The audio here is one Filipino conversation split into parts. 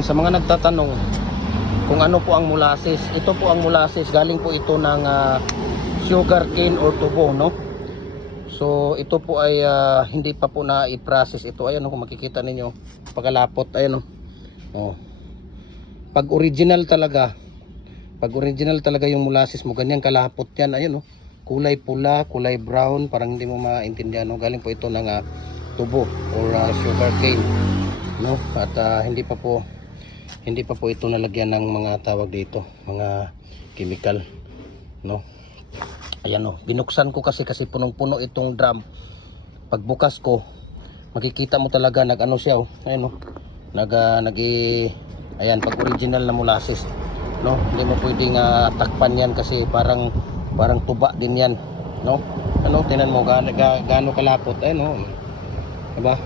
Sa mga nagtatanong kung ano po ang molasses, ito po ang molasses, galing po ito ng sugar cane or tubo, no? So ito po ay hindi pa po na i-process ito. Ayan, kung makikita ninyo, pagkalapot, ayan, oh. Pag original talaga yung molasses mo, ganyan kalapot yan, ayan, kulay pula, kulay brown, parang hindi mo maintindihan, no? Galing po ito ng tubo or sugar cane, no? At hindi pa po ito nalagyan ng mga tawag dito, mga chemical, no? Ayan, binuksan ko kasi punong-puno itong drum. Pagbukas ko, makikita mo talaga nag-ano siya, ayan, ayan, pag original na molasses, no? Hindi mo pwedeng takpan yan kasi parang tuba din yan, no? Tingnan mo gaano kalapot, ayan, diba?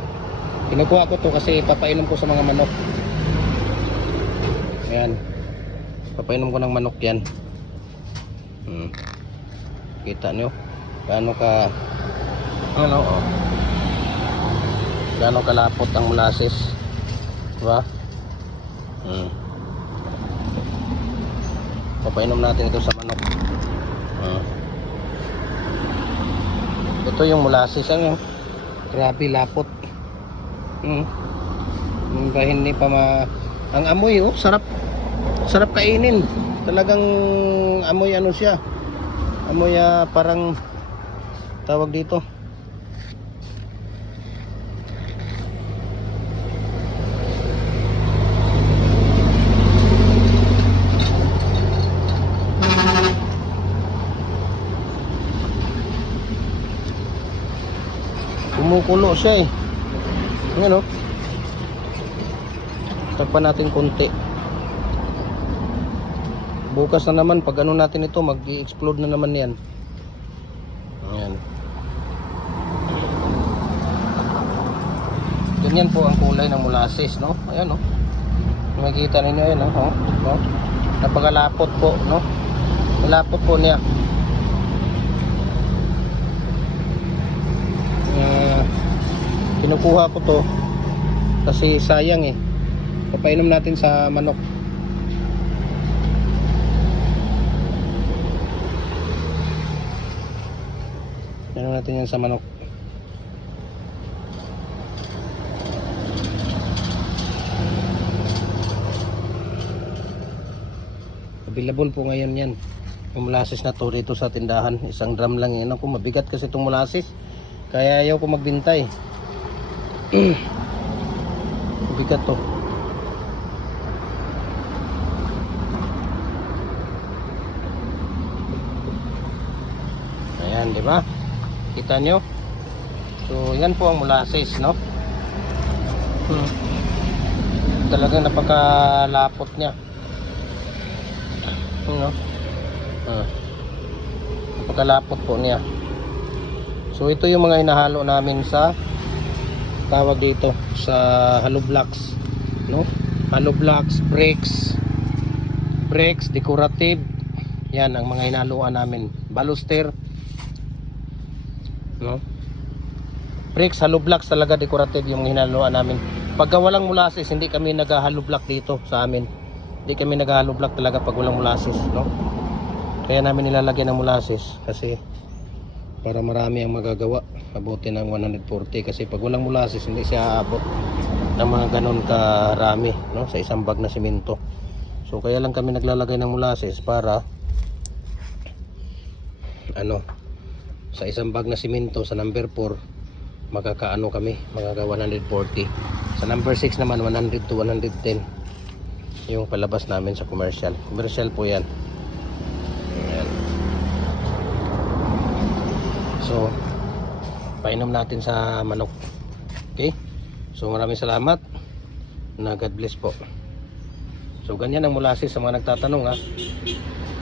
Kinukuha ko to kasi papainom ko sa mga manok. Ayan, papainom ko ng manok yan. Kita nyo gaano kalapot ang molasses, diba? Papainom natin ito sa manok. Ito yung molasses, grabe lapot. Hindi pa ang amoy, sarap kainin. Talagang amoy siya. Amoy parang tawag dito. Kumukulo siya eh. Ayan, takpan natin konti. Bukas na naman pag natin ito, mag-i-explode na naman yan. Ayan. Ganyan po ang kulay ng molasses, no? Ayan, makikita ninyo yan, no? Napakalapot po, no? Malapot po niya. Kinukuha ko to kasi sayang eh. Papainom natin sa manok. Painom natin yan sa manok. Available po ngayon yan. Yung molasses na to dito sa tindahan. Isang drum lang yan. Ako, mabigat kasi itong molasses. Kaya ayaw ko magbintay. Bigat to. Ayan, di ba? Kita nyo? So, yan po ang molasses, no? Talagang napakalapot niya. No? Napakalapot po niya. So, ito yung mga inahalo namin sa tawag dito sa hollow blocks, no? Hollow blocks, bricks, decorative. Yan ang mga hinaluan namin. Baluster, no? Bricks, hollow blocks talaga, decorative yung hinaluan namin. Pagka walang molasses, hindi kami nag-hollow block dito sa amin. Hindi kami nag-hollow block talaga pag walang molasses, no? Kaya namin nilalagyan ng molasses kasi para marami ang magagawa. Abutin ng 140 kasi pag walang molasses hindi siya aabot ng mga ganon karami, no? Sa isang bag na simento. So kaya lang kami naglalagay ng molasses para sa isang bag na simento sa number 4 magkakaano kami, magkaka 140. Sa number 6 naman 100 to 110 yung palabas namin sa commercial po yan. Ayan. So painom natin sa manok. Okay? So maraming salamat na God bless po. So ganyan ang molasses sa mga nagtatanong,